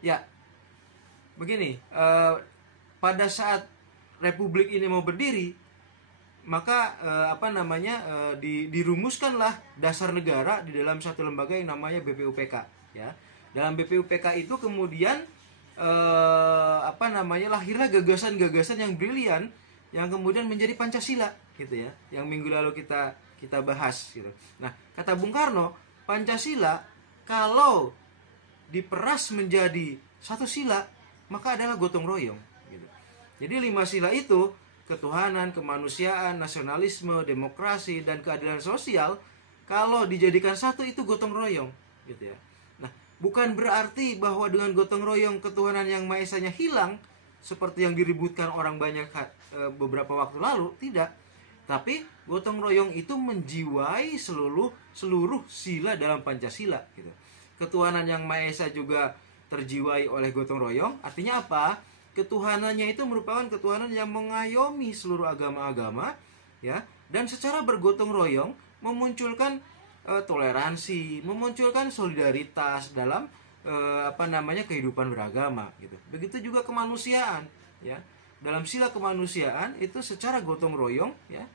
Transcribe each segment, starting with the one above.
Ya, begini, pada saat republik ini mau berdiri, maka dirumuskanlah dasar negara di dalam satu lembaga yang namanya BPUPK, ya. Dalam BPUPK itu kemudian lahirlah gagasan-gagasan yang brilian yang kemudian menjadi Pancasila, gitu ya, yang minggu lalu kita bahas, gitu. Nah, kata Bung Karno, Pancasila kalau diperas menjadi satu sila maka adalah gotong royong, gitu. Jadi 5 sila itu, ketuhanan, kemanusiaan, nasionalisme, demokrasi, dan keadilan sosial, kalau dijadikan satu itu gotong royong, gitu ya. Nah, bukan berarti bahwa dengan gotong royong ketuhanan yang Maha Esanya hilang seperti yang diributkan orang banyak beberapa waktu lalu, tidak. Tapi gotong royong itu menjiwai seluruh sila dalam Pancasila, gitu. Ketuhanan yang Maha Esa juga terjiwai oleh gotong royong. Artinya apa? Ketuhanannya itu merupakan ketuhanan yang mengayomi seluruh agama-agama, ya, dan secara bergotong royong memunculkan toleransi, memunculkan solidaritas dalam kehidupan beragama, gitu. Begitu juga kemanusiaan, ya. Dalam sila kemanusiaan itu secara gotong royong, ya,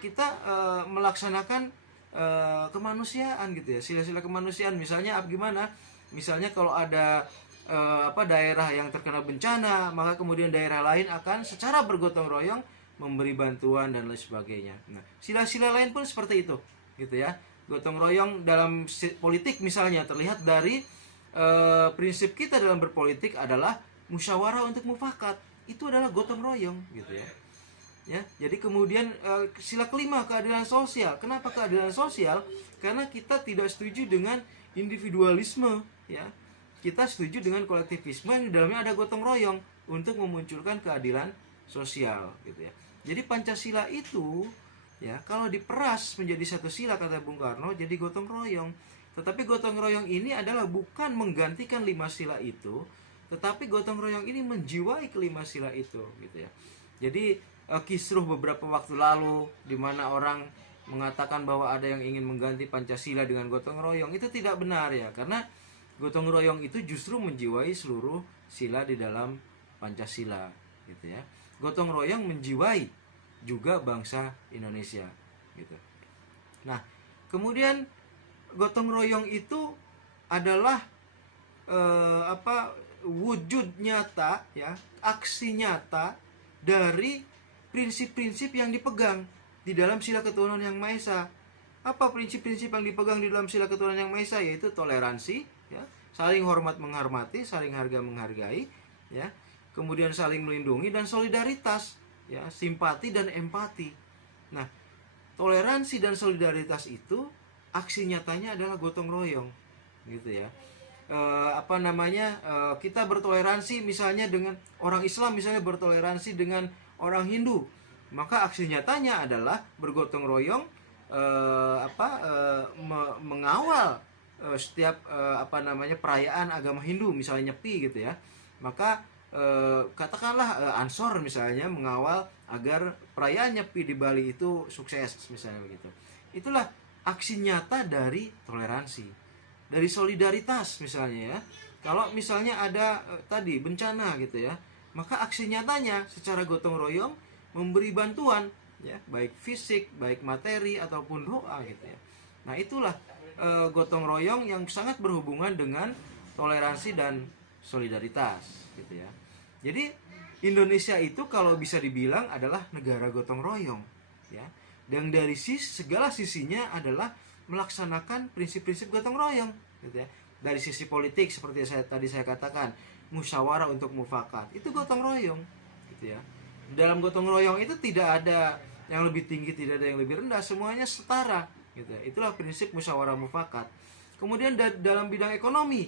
kita melaksanakan kemanusiaan, gitu ya. Sila-sila kemanusiaan misalnya gimana? Misalnya kalau ada daerah yang terkena bencana, maka kemudian daerah lain akan secara bergotong royong memberi bantuan dan lain sebagainya. Nah, sila-sila lain pun seperti itu, gitu ya. Gotong royong dalam politik misalnya terlihat dari prinsip kita dalam berpolitik adalah musyawarah untuk mufakat. Itu adalah gotong royong, gitu ya. Ya, jadi kemudian sila kelima, keadilan sosial. Kenapa keadilan sosial? Karena kita tidak setuju dengan individualisme, ya. Kita setuju dengan kolektivisme yang di dalamnya ada gotong royong untuk memunculkan keadilan sosial, gitu ya. Jadi Pancasila itu, ya, kalau diperas menjadi satu sila, kata Bung Karno, jadi gotong royong. Tetapi gotong royong ini adalah bukan menggantikan 5 sila itu, tetapi gotong royong ini menjiwai kelima sila itu, gitu ya. Jadi kisruh beberapa waktu lalu di mana orang mengatakan bahwa ada yang ingin mengganti Pancasila dengan gotong royong, itu tidak benar, ya, karena gotong royong itu justru menjiwai seluruh sila di dalam Pancasila, gitu ya. Gotong royong menjiwai juga bangsa Indonesia, gitu. Nah, kemudian gotong royong itu adalah wujud nyata, ya, aksi nyata dari prinsip-prinsip yang dipegang di dalam sila ketuhanan yang Maha Esa. Apa prinsip-prinsip yang dipegang di dalam sila ketuhanan yang Maha Esa? Yaitu toleransi, ya, saling hormat menghormati, saling harga menghargai, ya, kemudian saling melindungi, dan solidaritas, ya, simpati dan empati. Nah, toleransi dan solidaritas itu aksi nyatanya adalah gotong royong, gitu ya. Kita bertoleransi misalnya dengan orang Islam, misalnya bertoleransi dengan orang Hindu, maka aksi nyatanya adalah bergotong royong mengawal setiap perayaan agama Hindu, misalnya Nyepi, gitu ya. Maka katakanlah Ansor misalnya mengawal agar perayaan Nyepi di Bali itu sukses, misalnya begitu. Itulah aksi nyata dari toleransi, dari solidaritas, misalnya, ya. Kalau misalnya ada tadi bencana, gitu ya, maka aksi nyatanya secara gotong royong memberi bantuan, ya, baik fisik, baik materi ataupun doa, gitu ya. Nah, itulah gotong royong yang sangat berhubungan dengan toleransi dan solidaritas, gitu ya. Jadi Indonesia itu kalau bisa dibilang adalah negara gotong royong, ya. Dan dari segala sisinya adalah melaksanakan prinsip-prinsip gotong royong, gitu ya. Dari sisi politik seperti tadi saya katakan, musyawarah untuk mufakat, itu gotong royong, gitu ya. Dalam gotong royong itu tidak ada yang lebih tinggi, tidak ada yang lebih rendah, semuanya setara, gitu ya. Itulah prinsip musyawarah mufakat. Kemudian dalam bidang ekonomi,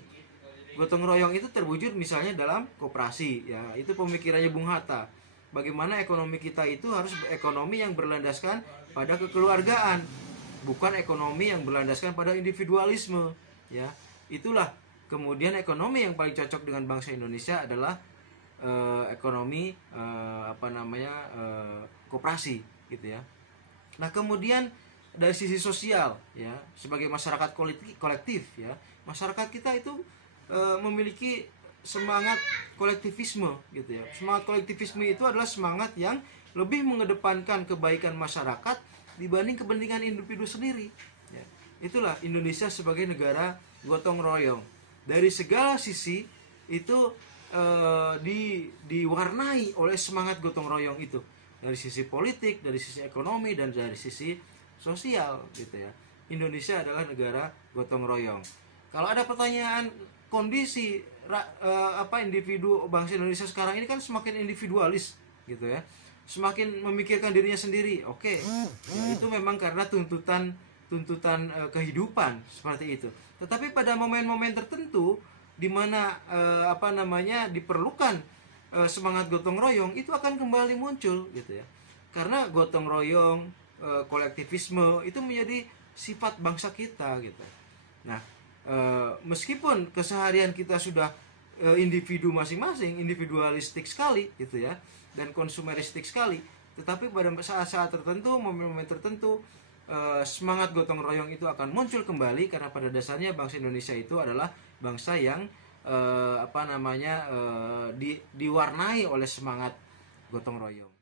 gotong royong itu terwujud misalnya dalam koperasi, ya. Itu pemikirannya Bung Hatta. Bagaimana ekonomi kita itu harus ekonomi yang berlandaskan pada kekeluargaan, bukan ekonomi yang berlandaskan pada individualisme, ya. Itulah kemudian ekonomi yang paling cocok dengan bangsa Indonesia adalah ekonomi koperasi, gitu ya. Nah, kemudian dari sisi sosial, ya, sebagai masyarakat kolektif, ya, masyarakat kita itu memiliki semangat kolektivisme gitu ya. Semangat kolektivisme itu adalah semangat yang lebih mengedepankan kebaikan masyarakat dibanding kepentingan individu sendiri. Ya. Itulah Indonesia sebagai negara gotong royong. Dari segala sisi itu diwarnai oleh semangat gotong royong itu. Dari sisi politik, dari sisi ekonomi, dan dari sisi sosial gitu ya. Indonesia adalah negara gotong royong. Kalau ada pertanyaan kondisi individu bangsa Indonesia sekarang ini kan semakin individualis gitu ya, semakin memikirkan dirinya sendiri. Oke, ya, itu memang karena tuntutan kehidupan seperti itu. Tetapi pada momen-momen tertentu di mana diperlukan semangat gotong royong, itu akan kembali muncul gitu ya. Karena gotong royong, kolektivisme itu menjadi sifat bangsa kita gitu. Nah, meskipun keseharian kita sudah individu masing-masing, individualistik sekali gitu ya, dan konsumeristik sekali, tetapi pada saat-saat tertentu, momen-momen tertentu, semangat gotong royong itu akan muncul kembali, karena pada dasarnya bangsa Indonesia itu adalah bangsa yang diwarnai oleh semangat gotong royong.